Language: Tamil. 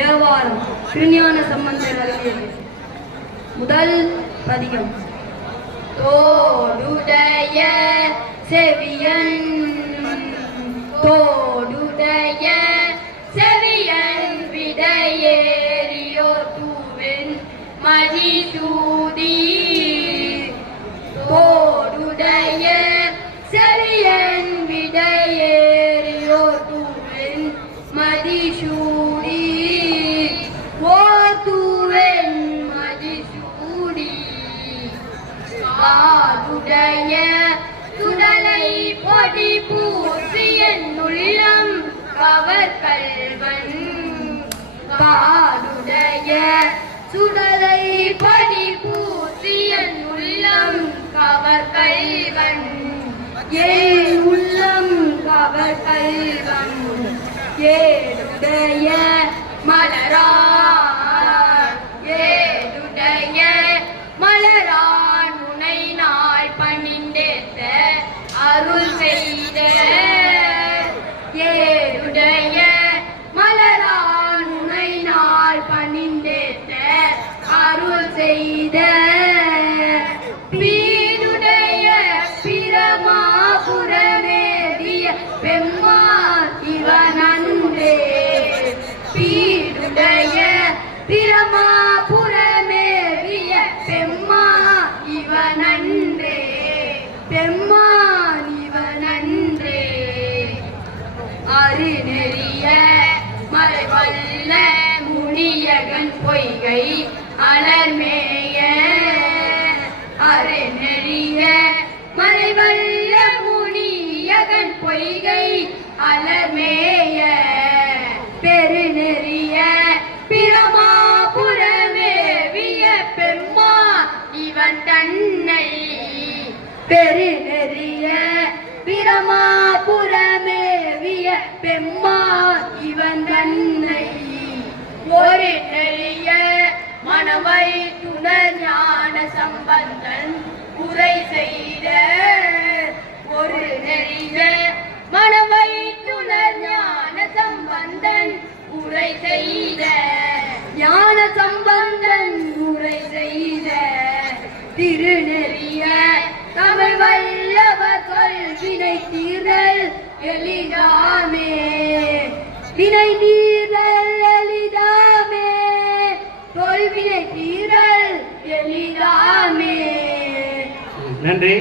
தேவாரம் திருஞான சம்பந்தர் அருளியது. முதல் பதிகம். தோடுடைய செவியன் தோடுடைய செவியன் விடையேறியோ தூவென் மதிசூடி தோடுடைய செவியன் விடையேறியோ தூவென் மதிசூடி ஓதுவென் மதிசூடி காடுடைய சுடலை பொடி பூசியன் உள்ளம் கவர் கல்வன் காடுடைய சுடலை பொடி பூசியன் உள்ளம் கவர் கல்வன் ஏன் உள்ளம் கவர் கல்வன் ஏடுடைய மலரான் ஏடுடைய மலரான் உனை நாள் பணிந்தேத்த அருள் செய்த ஏடுடைய மலரான் உனை நாள் பணிந்தேத்த அருள் செய்த பீடுடைய பிரமாபுரமேறிய பெம்மான் இவன் அன்றே பீடுடைய பிரமாபுரமேறிய பெம்மான் இவன் அன்றே பெம்மான் இவன் அன்றே அருநெறிய மறைவல்ல முனியகன் பொய்கை அலர்மேய அருநெறிய மறைவல்ல முனியகன் பொய்கை அலர்மேய பெருநெறிய பிரமாபுரமேவிய பெம்மா இவன் தன்னை பெருநெறிய பிரமாபுரமேவிய பெம்மா இவன் தன்னை ஒரு நெறிய மனவை துணர் ஞான சம்பந்தன் உரை செய்த ஒரு நெறிய மனவை துணர் ஞான சம்பந்தன் உரை செய்த ஞான சம்பந்தன் உரை செய்த திருநெறிய தமிழ் வல்லவர் சொல் வினை தீர்தல் எளிதாமே வினை தீர்தல் எளிதாமே தொல்வினை தீர்தல் எளிதாமே. நன்றி.